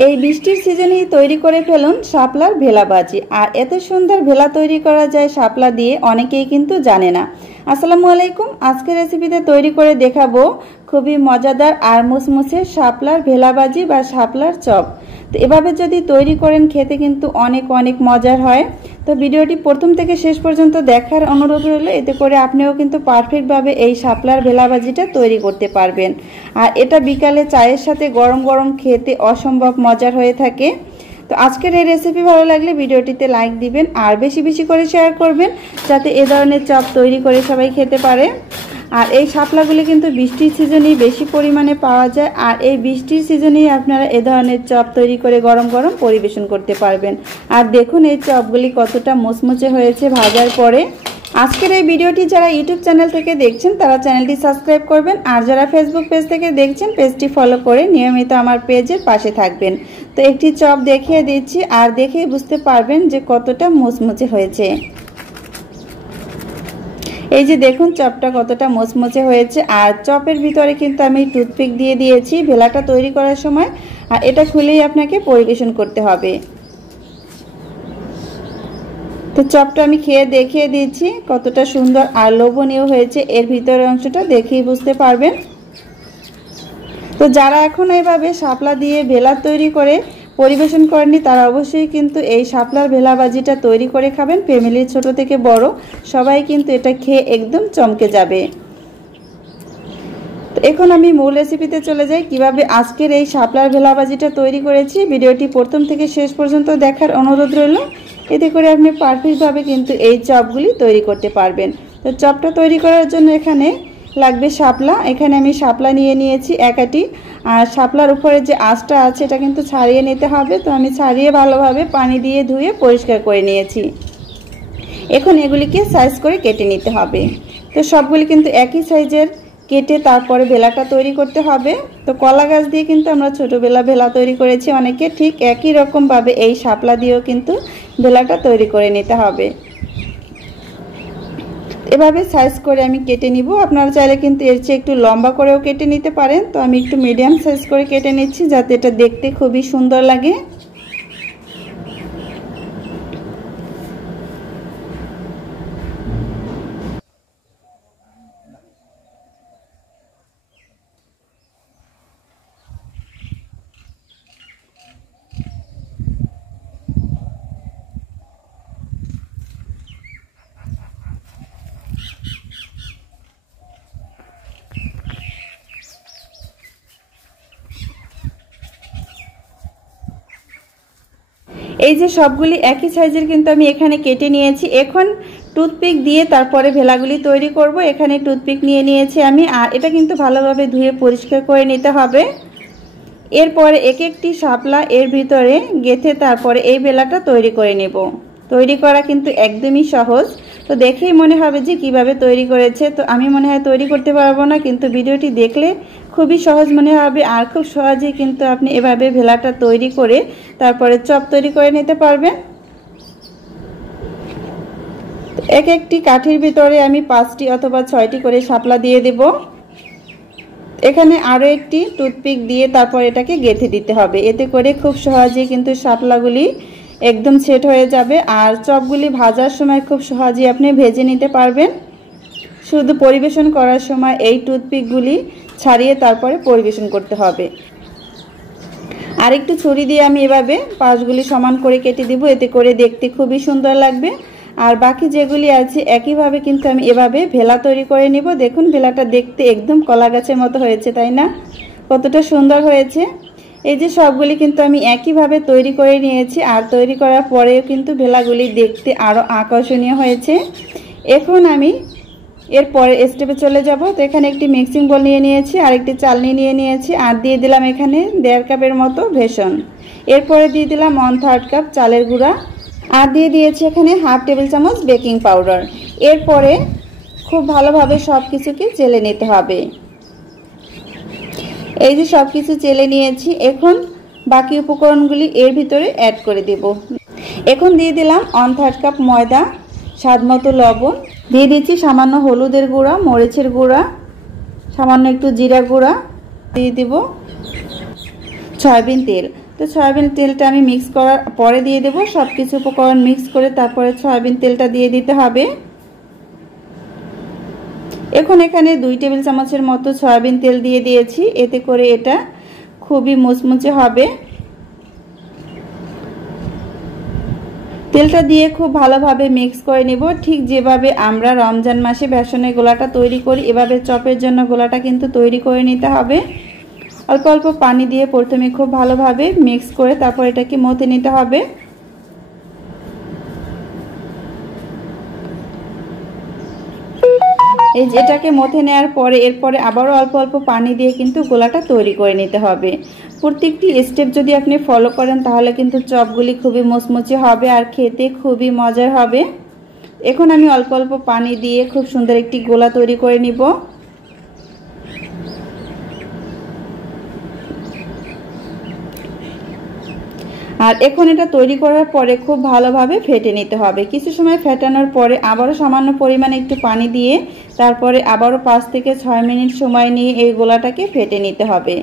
এই বৃষ্টির সিজনে তৈরি করে ফেলুন শাপলার ভেলা ভাজি। আর এত সুন্দর ভেলা তৈরি করা যায় শাপলা দিয়ে, অনেকেই কিন্তু জানে না। আসসালামু আলাইকুম, আজকের রেসিপিতে তৈরি করে দেখাবো খুবই মজাদার আর মুসমুসে শাপলার ভেলা ভাজি বা শাপলার চপ। তো এভাবে যদি তৈরি করেন খেতে কিন্তু অনেক অনেক মজার হয়। তো ভিডিওটি প্রথম থেকে শেষ পর্যন্ত দেখার অনুরোধ রইল, এতে করে আপনিও কিন্তু পারফেক্টভাবে এই শাপলার ভেলা ভাজিটা তৈরি করতে পারবেন। আর এটা বিকালে চায়ের সাথে গরম গরম খেতে অসম্ভব মজার হয়ে থাকে। তো আজকের এই রেসিপি ভালো লাগলে ভিডিওটিতে লাইক দিবেন আর বেশি বেশি করে শেয়ার করবেন, যাতে এ ধরনের চপ তৈরি করে সবাই খেতে পারে। আর এই শাপলাগুলি কিন্তু বৃষ্টির সিজনেই বেশি পরিমাণে পাওয়া যায়। আর এই বৃষ্টির সিজনেই আপনারা এ ধরনের চপ তৈরি করে গরম গরম পরিবেশন করতে পারবেন। আর দেখুন এই চপগুলি কতটা মুচমুচে হয়েছে ভাজার পরে। আজকের এই ভিডিওটি যারা ইউটিউব চ্যানেল থেকে দেখছেন তারা চ্যানেলটি সাবস্ক্রাইব করবেন, আর যারা ফেসবুক পেজ থেকে দেখছেন পেজটি ফলো করে নিয়মিত আমার পেজের পাশে থাকবেন। তো একটি চপ দেখিয়ে দিচ্ছি, আর দেখেই বুঝতে পারবেন যে কতটা মুচমুচে হয়েছে। এই যে দেখুন চপটা কতটা মুচমুচে হয়েছে। আর চপের ভিতরে কিন্তু আমি টুথপিক দিয়ে দিয়েছি ভেলাটা তৈরি করার সময়, আর এটা খুলেই আপনাকে পরিবেশন করতে হবে। তো চপটা আমি খেয়ে দেখিয়ে দিচ্ছি কতটা সুন্দর আর লোভনীয় হয়েছে, এর ভিতরের অংশটা দেখেই বুঝতে পারবেন। তো যারা এখন এইভাবে শাপলা দিয়ে ভেলা তৈরি করে পরিবেশন করেননি তারা অবশ্যই কিন্তু এই শাপলার ভেলা ভাজিটা তৈরি করে খাবেন। ফ্যামিলির ছোট থেকে বড় সবাই কিন্তু এটা খেয়ে একদম চমকে যাবে। তো এখন আমি মূল রেসিপিতে চলে যাই, কিভাবে আজকের এই শাপলার ভেলা ভাজিটা তৈরি করেছি। ভিডিওটি প্রথম থেকে শেষ পর্যন্ত দেখার অনুরোধ রইল, এতে করে আপনি পারফেক্টভাবে কিন্তু এই চপগুলি তৈরি করতে পারবেন। তো চপটা তৈরি করার জন্য এখানে লাগবে শাপলা। এখানে আমি শাপলা নিয়ে নিয়েছি একাটি। আর শাপলার উপরে যে আঁশটা আছে এটা কিন্তু ছাড়িয়ে নিতে হবে। তো আমি ছাড়িয়ে ভালোভাবে পানি দিয়ে ধুয়ে পরিষ্কার করে নিয়েছি। এখন এগুলিকে সাইজ করে কেটে নিতে হবে। তো সবগুলি কিন্তু একই সাইজের কেটে তারপরে ভেলাটা তৈরি করতে হবে। তো কলা গাছ দিয়ে কিন্তু আমরা ছোটোবেলা ভেলা তৈরি করেছি অনেকে, ঠিক একই রকমভাবে এই শাপলা দিয়েও কিন্তু ভেলাটা তৈরি করে নিতে হবে। এভাবে সাইজ করে আমি কেটে নিব। আপনারা চাইলে কিন্তু এর চেয়ে একটু লম্বা করেও কেটে নিতে পারেন। তো আমি একটু মিডিয়াম সাইজ করে কেটে নিচ্ছি, যাতে এটা দেখতে খুবই সুন্দর লাগে। এই যে সবগুলি একই সাইজের কিন্তু আমি এখানে কেটে নিয়েছি। এখন টুথপিক দিয়ে তারপরে ভেলাগুলি তৈরি করব। এখানে টুথপিক নিয়ে নিয়েছি আমি, আর এটা কিন্তু ভালোভাবে ধুয়ে পরিষ্কার করে নিতে হবে। এরপরে এক একটি শাপলা এর ভিতরে গেঁথে তারপরে এই ভেলাটা তৈরি করে নেব। তৈরি করা কিন্তু একদমই সহজ। তো দেখেই মনে হবে যে কিভাবে তৈরি করেছে। তো আমি মনে হয় তৈরি করতে পারবো না, কিন্তু ভিডিওটি দেখলে খুবই সহজ মনে হবে। আর খুব সহজেই কিন্তু আপনি এভাবে ভেলাটা তৈরি করে তারপরে চপ তৈরি করে নিতে পারবেন। এক একটি কাঠির ভিতরে আমি 5টি অথবা 6টি করে শাপলা দিয়ে দেব। এখানে আরও একটি টুথপিক দিয়ে তারপর এটাকে গেঁথে দিতে হবে। এতে করে খুব সহজেই কিন্তু শাপলাগুলি একদম সেট হয়ে যাবে। আর চপগুলি ভাজার সময় খুব সহজেই আপনি ভেজে নিতে পারবেন। শুধু পরিবেশন করার সময় এই টুথপিকগুলি ছাড়িয়ে তারপরে পরিবেশন করতে হবে। আর একটু ছুরি দিয়ে আমি এভাবে পাশগুলি সমান করে কেটে দিব, এতে করে দেখতে খুবই সুন্দর লাগবে। আর বাকি যেগুলি আছে একইভাবে কিন্তু আমি এভাবে ভেলা তৈরি করে নিব। দেখুন ভেলাটা দেখতে একদম কলা গাছের মতো হয়েছে, তাই না? কতটা সুন্দর হয়েছে। এই যে সবগুলি কিন্তু আমি একইভাবে তৈরি করে নিয়েছি। আর তৈরি করার পরেও কিন্তু ভেলাগুলি দেখতে আরও আকর্ষণীয় হয়েছে। এখন আমি এরপরে স্টেপে চলে যাব। তো এখানে একটি মিক্সিং বোল নিয়ে নিয়েছি, আর একটি চালনি নিয়ে নিয়েছি, আর দিয়ে দিলাম এখানে 1.5 কাপের মতো বেসন। এরপরে দিয়ে দিলাম 1/3 কাপ চালের গুঁড়া, আর দিয়ে দিয়েছি এখানে 1/2 টেবিল চামচ বেকিং পাউডার। এরপরে খুব ভালোভাবে সব কিছুকে চেলে নিতে হবে। এই যে সব কিছু চেলে নিয়েছি, এখন বাকি উপকরণগুলি এর ভিতরে অ্যাড করে দেব। এখন দিয়ে দিলাম 1/3 কাপ ময়দা, স্বাদমতো লবণ, দিয়ে দিচ্ছি সামান্য হলুদের গুঁড়া, মরিচের গুঁড়া, সামান্য একটু জিরা গুঁড়া, দিয়ে দিব সয়াবিন তেল। তো তো সয়াবিন তেলটা আমি মিক্স করার পরে দিয়ে দেব। সব কিছু উপকরণ মিক্স করে তারপরে সয়াবিন তেলটা দিয়ে দিতে হবে। এখন এখানে 2 টেবিল চামচের মতো সয়াবিন তেল দিয়ে দিয়েছি, এতে করে এটা খুবই মুচমুচে হবে। তেলটা দিয়ে খুব ভালোভাবে মিক্স করে নেব। ঠিক যেভাবে আমরা রমজান মাসে বেসনের গোলাটা তৈরি করি, এভাবে চপের জন্য গোলাটা কিন্তু তৈরি করে নিতে হবে। অল্প অল্প পানি দিয়ে প্রথমে খুব ভালোভাবে মিক্স করে তারপর এটাকে মথে নিতে হবে। এই যেটাকে মথে নেওয়ার পরে এরপরে আবারও অল্প অল্প পানি দিয়ে কিন্তু গোলাটা তৈরি করে নিতে হবে। প্রত্যেকটি স্টেপ যদি আপনি ফলো করেন তাহলে কিন্তু চপগুলি খুবই মুচমুচে হবে আর খেতে খুবই মজার হবে। এখন আমি অল্প অল্প পানি দিয়ে খুব সুন্দর একটি গোলা তৈরি করে নিব। আর এখন এটা তৈরি করার পরে খুব ভালোভাবে ফেটে নিতে হবে। কিছু সময় ফেটানোর পরে আবারও সামান্য পরিমাণে একটু পানি দিয়ে তারপরে আবারও 5 থেকে 6 মিনিট সময় নিয়ে এই গোলাটাকে ফেটে নিতে হবে।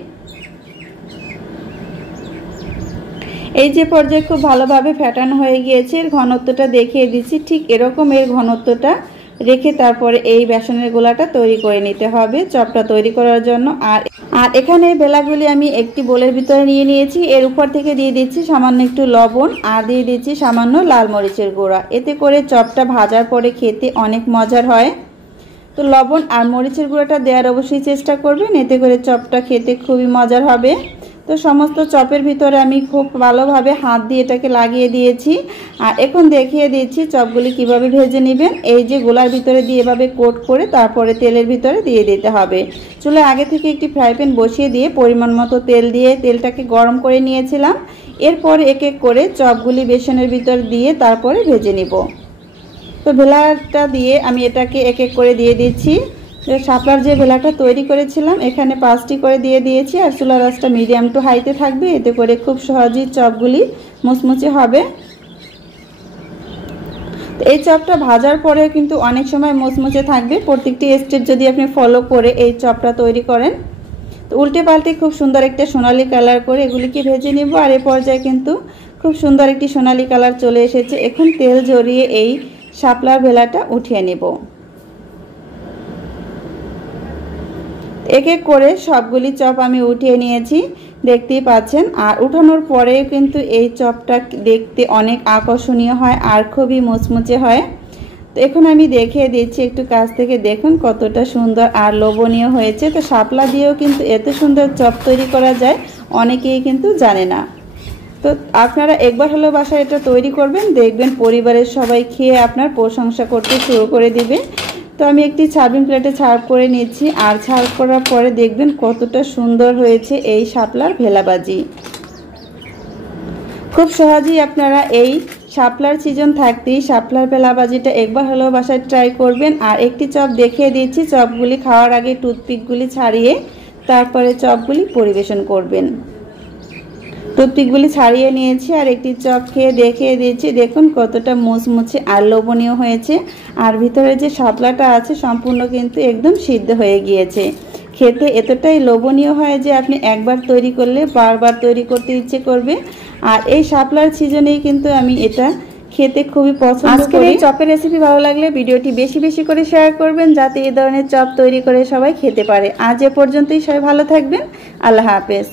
এই যে পর্যায়ে খুব ভালোভাবে ফেটানো হয়ে গিয়েছে, এর ঘনত্বটা দেখিয়ে দিচ্ছি। ঠিক এরকম এর ঘনত্বটা রেখে তারপরে এই বেসনের গোলাটা তৈরি করে নিতে হবে চপটা তৈরি করার জন্য। আর এখানে বেলাগুলি আমি একটি বোলের ভিতরে নিয়ে নিয়েছি। এর উপর থেকে দিয়ে দিচ্ছি সামান্য একটু লবণ আর দিয়ে দিচ্ছি সামান্য লাল মরিচের গুঁড়া। এতে করে চপটা ভাজার পরে খেতে অনেক মজার হয়। তো লবণ আর মরিচের গুঁড়াটা দেওয়ার অবশ্যই চেষ্টা করবেন, এতে করে চপটা খেতে খুবই মজার হবে। তো সমস্ত চপের ভিতরে আমি খুব ভালোভাবে হাত দিয়ে এটাকে লাগিয়ে দিয়েছি। আর এখন দেখিয়ে দিচ্ছি চপগুলি কিভাবে ভেজে নেবেন। এই যে গোলার ভিতরে দিয়ে এভাবে কোট করে তারপরে তেলের ভিতরে দিয়ে দিতে হবে। চুলায় আগে থেকে একটি ফ্রাই প্যান বসিয়ে দিয়ে পরিমাণ মতো তেল দিয়ে তেলটাকে গরম করে নিয়েছিলাম। এরপরে এক এক করে চপগুলি বেসনের ভিতর দিয়ে তারপরে ভেজে নিব। তো ভেলাটা দিয়ে আমি এটাকে এক এক করে দিয়ে দিচ্ছি। শাপলার যে ভেলাটা তৈরি করেছিলাম এখানে 5টি করে দিয়ে দিয়েছি আর চুলার আঁচটা মিডিয়াম টু হাইতে থাকবে, এতে করে খুব সহজেই চপগুলি মুচমুচে হবে। তো এই চপটা ভাজার পরে কিন্তু অনেক সময় মুচমুচে থাকবে। প্রত্যেকটি স্টেপ যদি আপনি ফলো করে এই চপটা তৈরি করেন। তো উল্টে পাল্টে খুব সুন্দর একটা সোনালী কালার করে এগুলিকে ভেজে নিব। আর এই পর্যায়ে কিন্তু খুব সুন্দর একটি সোনালী কালার চলে এসেছে। এখন তেল ঝরিয়ে এই শাপলার ভেলাটা উঠিয়ে নেব। এক এক করে সবগুলি চপ আমি উঠিয়ে নিয়েছি, দেখতেই পাচ্ছেন। আর উঠানোর পরে কিন্তু এই চপটা দেখতে অনেক আকর্ষণীয় হয় আর খুবই মুচমুচে হয়। তো এখন আমি দেখিয়ে দিচ্ছি একটু কাছ থেকে, দেখুন কতটা সুন্দর আর লোভনীয় হয়েছে। তো শাপলা দিয়েও কিন্তু এত সুন্দর চপ তৈরি করা যায়, অনেকেই কিন্তু জানে না। তো আপনারা একবার হলেও বাসায় এটা তৈরি করবেন, দেখবেন পরিবারের সবাই খেয়ে আপনার প্রশংসা করতে শুরু করে দিবে। তো আমি একটি সার্ভিং প্লেটে সার্ভ করে নিচ্ছি। আর সার্ভ করার পরে দেখবেন কতটা সুন্দর হয়েছে এই শাপলার ভেলাবাজি। খুব সহজেই আপনারা এই শাপলার সিজন থাকতেই শাপলার ভেলাবাজিটা একবার হলেও বাসায় ট্রাই করবেন। আর একটি চপ দেখিয়ে দিচ্ছি, চপগুলি খাওয়ার আগে টুথপিকগুলি ছাড়িয়ে তারপরে চপগুলি পরিবেশন করবেন। টুথপিকগুলি ছাড়িয়ে নিয়েছি আর একটি চপ খেয়ে দেখিয়ে দিয়েছি, দেখুন কতটা মুচমুচে আর লোভনীয় হয়েছে। আর ভিতরে যে শাপলাটা আছে সম্পূর্ণ কিন্তু একদম সিদ্ধ হয়ে গিয়েছে। খেতে এতটাই লোভনীয় হয় যে আপনি একবার তৈরি করলে বারবার তৈরি করতে ইচ্ছে করবে। আর এই শাপলার সিজনেই কিন্তু আমি এটা খেতে খুবই পছন্দ করি। এই চপের রেসিপি ভালো লাগলে ভিডিওটি বেশি বেশি করে শেয়ার করবেন, যাতে এই ধরনের চপ তৈরি করে সবাই খেতে পারে। আজ এ পর্যন্তই, সবাই ভালো থাকবেন। আল্লাহ হাফেজ।